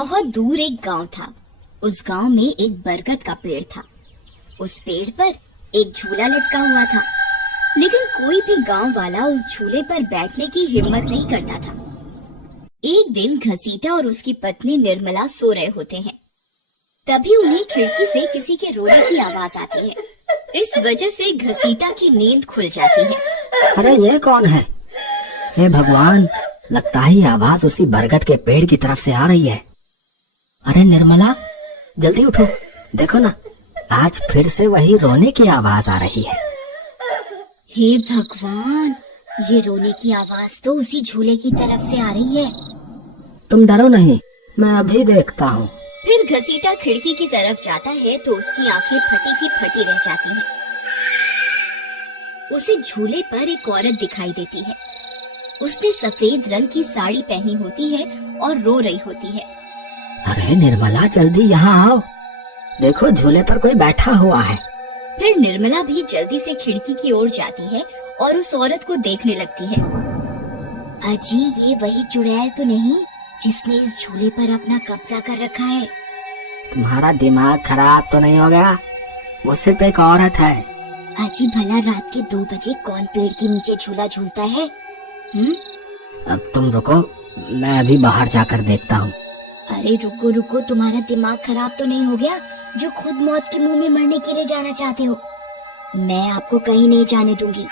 बहुत दूर एक गांव था। उस गांव में एक बरगद का पेड़ था। उस पेड़ पर एक झूला लटका हुआ था, लेकिन कोई भी गांव वाला उस झूले पर बैठने की हिम्मत नहीं करता था। एक दिन घसीटा और उसकी पत्नी निर्मला सो रहे होते हैं। तभी उन्हें खिड़की से किसी के रोने की आवाज आती है। इस वजह से घसीटा की नींद खुल जाती है। अरे ये कौन है? हे भगवान, लगता है ये आवाज उसी बरगद के पेड़ की तरफ से आ रही है। अरे निर्मला, जल्दी उठो, देखो ना, आज फिर से वही रोने की आवाज आ रही है। हे भगवान, ये रोने की आवाज तो उसी झूले की तरफ से आ रही है। तुम डरो नहीं, मैं अभी देखता हूँ। फिर घसीटा खिड़की की तरफ जाता है तो उसकी आंखें फटी की फटी रह जाती हैं। उसे झूले पर एक औरत दिखाई देती है। उसने सफेद रंग की साड़ी पहनी होती है और रो रही होती है। अरे निर्मला, जल्दी यहाँ आओ, देखो झूले पर कोई बैठा हुआ है। फिर निर्मला भी जल्दी से खिड़की की ओर जाती है और उस औरत को देखने लगती है। अजी, ये वही चुड़ैल तो नहीं जिसने इस झूले पर अपना कब्जा कर रखा है? तुम्हारा दिमाग खराब तो नहीं हो गया? वो सिर्फ एक औरत है। अजी, भला रात के 2 बजे कौन पेड़ के नीचे झूला झूलता है? अब तुम रुको, मैं अभी बाहर जाकर देखता हूँ। अरे रुको रुको, तुम्हारा दिमाग खराब तो नहीं हो गया जो खुद मौत के मुंह में मरने के लिए जाना चाहते हो? मैं आपको कहीं नहीं जाने दूंगी।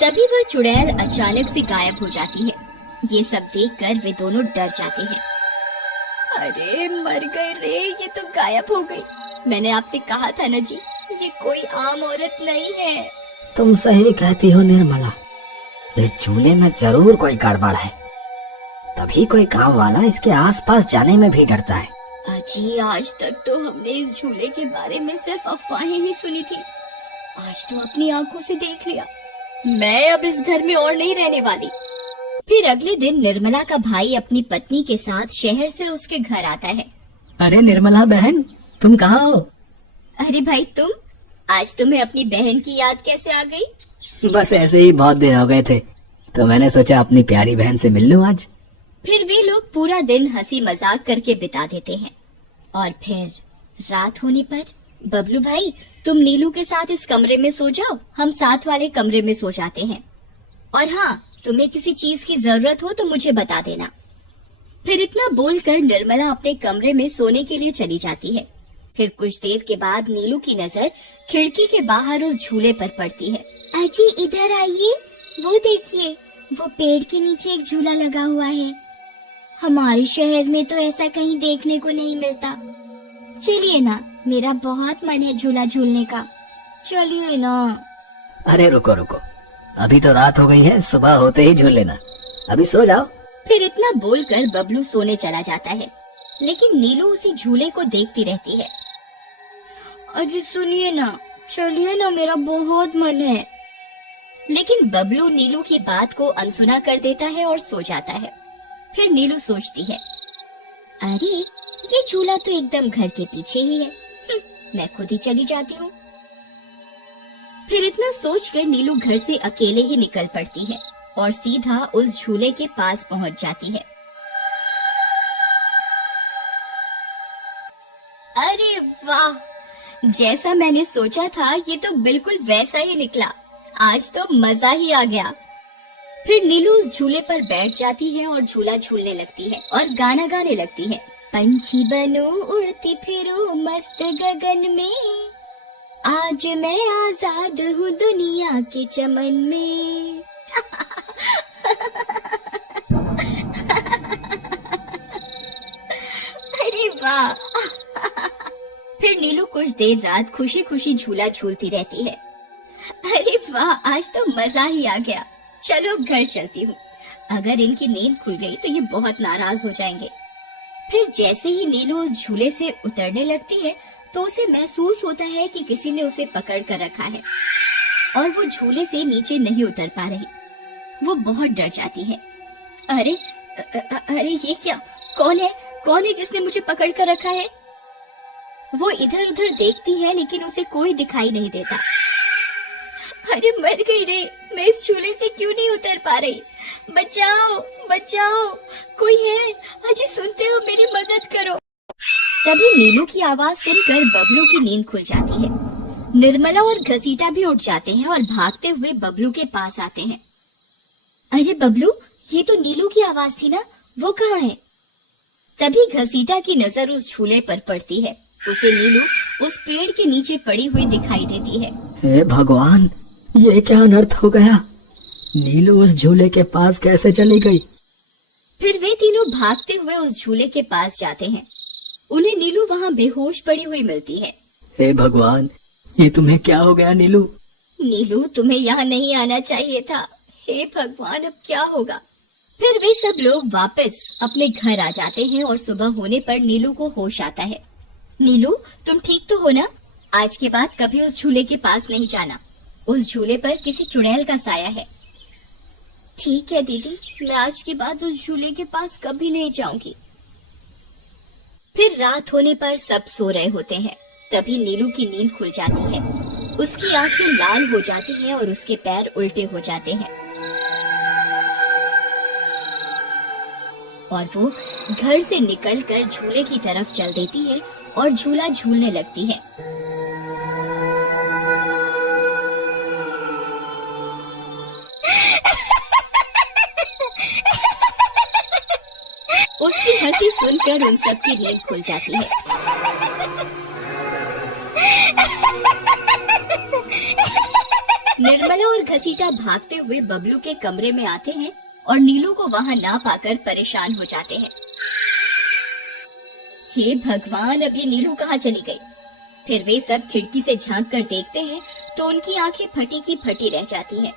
तभी वह चुड़ैल अचानक से गायब हो जाती है। ये सब देखकर वे दोनों डर जाते हैं। अरे मर गए रे, ये तो गायब हो गई। मैंने आपसे कहा था ना जी, ये कोई आम औरत नहीं है। तुम सही कहती हो निर्मला, इस झूले में जरूर कोई गड़बड़ है, तभी कोई गांव वाला इसके आसपास जाने में भी डरता है। अजी, आज तक तो हमने इस झूले के बारे में सिर्फ अफवाहें ही सुनी थी। आज तो अपनी आंखों से देख लिया। मैं अब इस घर में और नहीं रहने वाली। फिर अगले दिन निर्मला का भाई अपनी पत्नी के साथ शहर से उसके घर आता है। अरे निर्मला बहन, तुम कहाँ हो? अरे भाई, तुम आज तुम्हें अपनी बहन की याद कैसे आ गई? बस ऐसे ही बहुत दिन हो गए थे, तो मैंने सोचा अपनी प्यारी बहन से मिल लूं आज। फिर वे लोग पूरा दिन हंसी मजाक करके बिता देते हैं। और फिर रात होने पर, बबलू भाई, तुम नीलू के साथ इस कमरे में सो जाओ, हम साथ वाले कमरे में सो जाते हैं। और हाँ, तुम्हें किसी चीज की जरूरत हो तो मुझे बता देना। फिर इतना बोलकर निर्मला अपने कमरे में सोने के लिए चली जाती है। फिर कुछ देर के बाद नीलू की नजर खिड़की के बाहर उस झूले पर पड़ती है। अजी, इधर आइए, वो देखिए, वो पेड़ के नीचे एक झूला लगा हुआ है। हमारे शहर में तो ऐसा कहीं देखने को नहीं मिलता। चलिए ना, मेरा बहुत मन है झूला झूलने का, चलिए ना। अरे रुको रुको, अभी तो रात हो गई है, सुबह होते ही झूल लेना, अभी सो जाओ। फिर इतना बोलकर बबलू सोने चला जाता है, लेकिन नीलू उसी झूले को देखती रहती है। अजी सुनिए ना, चलिए ना, मेरा बहुत मन है। लेकिन बबलू नीलू की बात को अनसुना कर देता है और सो जाता है। फिर नीलू सोचती है, अरे ये झूला तो एकदम घर के पीछे ही है, मैं खुद ही चली जाती हूँ। फिर इतना सोचकर नीलू घर से अकेले ही निकल पड़ती है और सीधा उस झूले के पास पहुंच जाती है। अरे वाह, जैसा मैंने सोचा था ये तो बिल्कुल वैसा ही निकला। आज तो मजा ही आ गया। फिर नीलू उस झूले पर बैठ जाती है और झूला झूलने लगती है और गाना गाने लगती है। पंछी बनो उड़ती फिरो मस्त गगन में, आज मैं आजाद हूँ दुनिया के चमन में। अरे वाह। फिर नीलू कुछ देर रात खुशी खुशी झूला झूलती रहती है। अरे वाह, आज तो मजा ही आ गया। चलो घर चलती हूँ, अगर इनकी नींद खुल गई तो ये बहुत नाराज हो जाएंगे। फिर जैसे ही नीलू उस झूले से उतरने लगती है तो उसे महसूस होता है कि किसी ने उसे पकड़ कर रखा है और वो झूले से नीचे नहीं उतर पा रही। वो बहुत डर जाती है। अरे अरे ये क्या, कौन है जिसने मुझे पकड़ कर रखा है? वो इधर उधर देखती है लेकिन उसे कोई दिखाई नहीं देता। अरे मर गई रे, मैं इस झूले से क्यों नहीं उतर पा रही? बचाओ बचाओ, कोई है? अजी सुनते हो, मेरी तभी नीलू की आवाज सुनकर बबलू की नींद खुल जाती है। निर्मला और घसीटा भी उठ जाते हैं और भागते हुए बबलू के पास आते हैं। अरे बबलू, ये तो नीलू की आवाज थी ना, वो कहाँ है? तभी घसीटा की नजर उस झूले पर पड़ती है। उसे नीलू उस पेड़ के नीचे पड़ी हुई दिखाई देती है। हे भगवान, ये क्या अनर्थ हो गया? नीलू उस झूले के पास कैसे चली गई? फिर वे तीनों भागते हुए उस झूले के पास जाते हैं। उन्हें नीलू वहाँ बेहोश पड़ी हुई मिलती है। हे भगवान, ये तुम्हें क्या हो गया नीलू? नीलू, तुम्हें यहाँ नहीं आना चाहिए था। हे भगवान, अब क्या होगा? फिर वे सब लोग वापस अपने घर आ जाते हैं और सुबह होने पर नीलू को होश आता है। नीलू, तुम ठीक तो हो ना? आज के बाद कभी उस झूले के पास नहीं जाना। उस झूले पर किसी चुड़ैल का साया है। ठीक है दीदी, मैं आज के बाद उस झूले के पास कभी नहीं जाऊंगी। फिर रात होने पर सब सो रहे होते हैं। तभी नीलू की नींद खुल जाती है। उसकी आंखें लाल हो जाती हैं और उसके पैर उल्टे हो जाते हैं और वो घर से निकलकर झूले की तरफ चल देती है और झूला झूलने लगती है। उसकी हंसी सुनकर उन सब की नींद खुल जाती है। निर्मला और घसीटा भागते हुए बबलू के कमरे में आते हैं और नीलू को वहां ना पाकर परेशान हो जाते हैं। हे भगवान, अब ये नीलू कहाँ चली गई? फिर वे सब खिड़की से झांक कर देखते हैं तो उनकी आंखें फटी की फटी रह जाती हैं।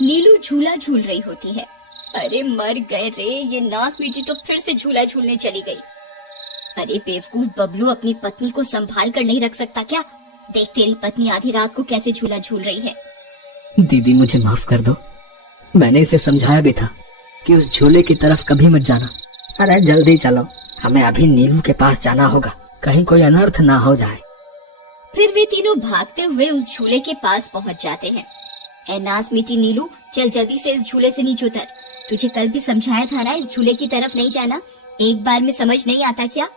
नीलू झूला झूल रही होती है। अरे मर गए रे, ये नाक मीठी तो फिर से झूला झूलने चली गई। अरे बेवकूफ बबलू, अपनी पत्नी को संभाल कर नहीं रख सकता क्या? देख तेरी पत्नी आधी रात को कैसे झूला झूल रही है। दीदी, मुझे माफ कर दो। मैंने इसे समझाया भी था कि उस झूले की तरफ कभी मत जाना। अरे जल्दी चलो, हमें अभी नीलू के पास जाना होगा, कहीं कोई अनर्थ ना हो जाए। फिर वे तीनों भागते हुए उस झूले के पास पहुंच जाते हैं। ए नास मीठी नीलू, चल जल्दी से इस झूले से नीचे उतर। तुझे कल भी समझाया था ना इस झूले की तरफ नहीं जाना। एक बार में समझ नहीं आता क्या?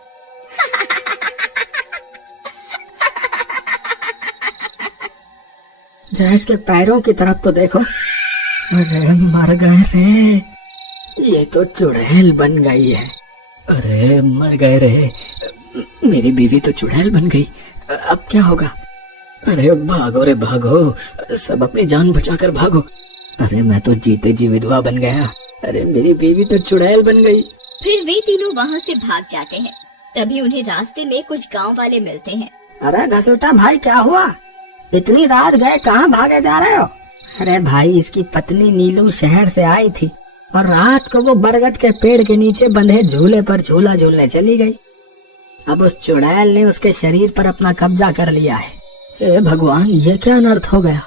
जरा इसके पैरों की तरफ तो देखो। अरे मर गए रे, ये तो चुड़ैल बन गई है। अरे मर गए रे, मेरी बीवी तो चुड़ैल बन गई। अब क्या होगा? अरे भागो रे भागो, सब अपनी जान बचाकर भागो। अरे मैं तो जीते जी विधवा बन गया। अरे मेरी बीवी तो चुड़ैल बन गई। फिर वे तीनों वहाँ से भाग जाते हैं। तभी उन्हें रास्ते में कुछ गांव वाले मिलते हैं। अरे घसोटा भाई, क्या हुआ? इतनी रात गए कहाँ भागे जा रहे हो? अरे भाई, इसकी पत्नी नीलू शहर से आई थी और रात को वो बरगद के पेड़ के नीचे बंधे झूले पर झूला झूलने चली गई। अब उस चुड़ैल ने उसके शरीर पर अपना कब्जा कर लिया है। हे भगवान, ये क्या अनर्थ हो गया?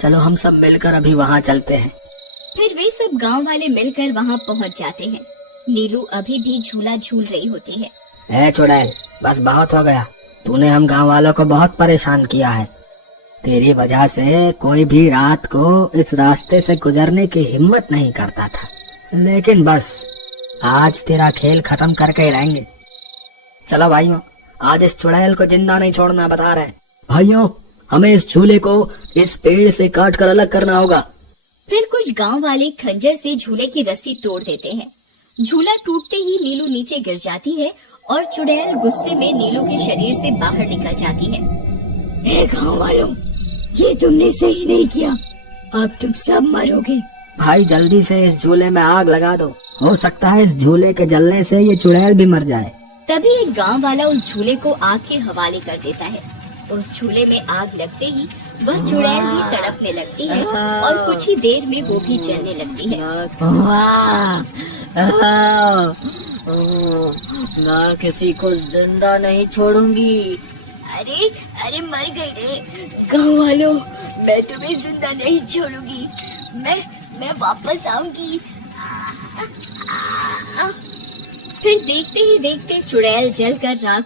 चलो हम सब मिलकर अभी वहाँ चलते हैं। फिर वे सब गांव वाले मिलकर वहाँ पहुँच जाते हैं। नीलू अभी भी झूला झूल रही होती है। ए चुड़ैल, बस बहुत हो गया। तूने हम गांव वालों को बहुत परेशान किया है। तेरी वजह से कोई भी रात को इस रास्ते से गुजरने की हिम्मत नहीं करता था, लेकिन बस आज तेरा खेल खत्म करके ही रहेंगे। चलो भाइयों, आज इस चुड़ैल को जिंदा नहीं छोड़ना, बता रहे हैं। भाइयों, हमें इस झूले को इस पेड़ से काट कर अलग करना होगा। फिर कुछ गांव वाले खंजर से झूले की रस्सी तोड़ देते हैं। झूला टूटते ही नीलू नीचे गिर जाती है और चुड़ैल गुस्से में नीलू के शरीर से बाहर निकल जाती है। हे गांव वालों, ये तुमने सही नहीं किया, अब तुम सब मरोगे। भाई जल्दी से इस झूले में आग लगा दो, हो सकता है इस झूले के जलने से ये चुड़ैल भी मर जाए। तभी एक गांव वाला उस झूले को आग के हवाले कर देता है। उस झूले में आग लगते ही वह चुड़ैल भी तड़पने लगती है और कुछ ही देर में वो भी जलने लगती है। मैं किसी को जिंदा नहीं छोड़ूंगी। अरे अरे मर गई रे। गांव वालों, मैं तुम्हें जिंदा नहीं छोड़ूंगी। मैं वापस आऊंगी। फिर देखते ही देखते चुड़ैल जलकर राख